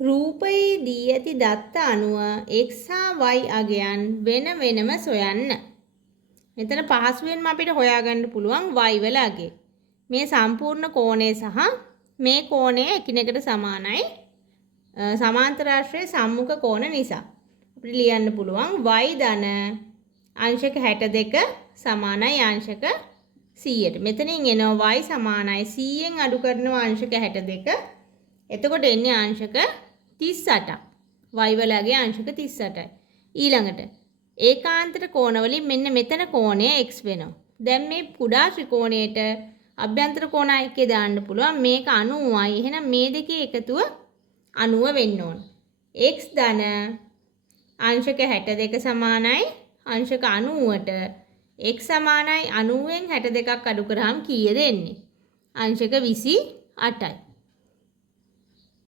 රූපයේ දී ඇති දත්ත අනුව x හා y අගයන් වෙන වෙනම සොයන්න. මෙතන පහසුවෙන්ම අපිට හොයාගන්න පුළුවන් y වල අගය. මේ සම්පූර්ණ කෝණය සහ මේ කෝණය එකිනෙකට සමානයි. සමාන්තර ආශ්‍රයේ සම්මුඛ කෝණ නිසා. අපිට ලියන්න පුළුවන් y ධන අංශක 62 සමානයි අංශක 100ට. මෙතනින් එනවා y සමානයි 100න් අඩු කරනවා අංශක 62. එතකොට එන්නේ අංශක 38ක්. y වල අගය අංශක 38යි. ඊළඟට ඒකාන්තර කෝණ වලින් මෙන්න මෙතන කෝණය x වෙනවා. දැන් මේ කුඩා ත්‍රිකෝණයට අභ්‍යන්තර කෝණ එකේ දාන්න පුළුවන්. මේක 90යි. එහෙනම් මේ දෙකේ එකතුව 90 වෙන්න ඕන. x ධන අංශක 62 සමානයි අංශක 90ට x සමානයි 90න් 62ක් අඩු කරාම කීයද එන්නේ? අංශක 28යි.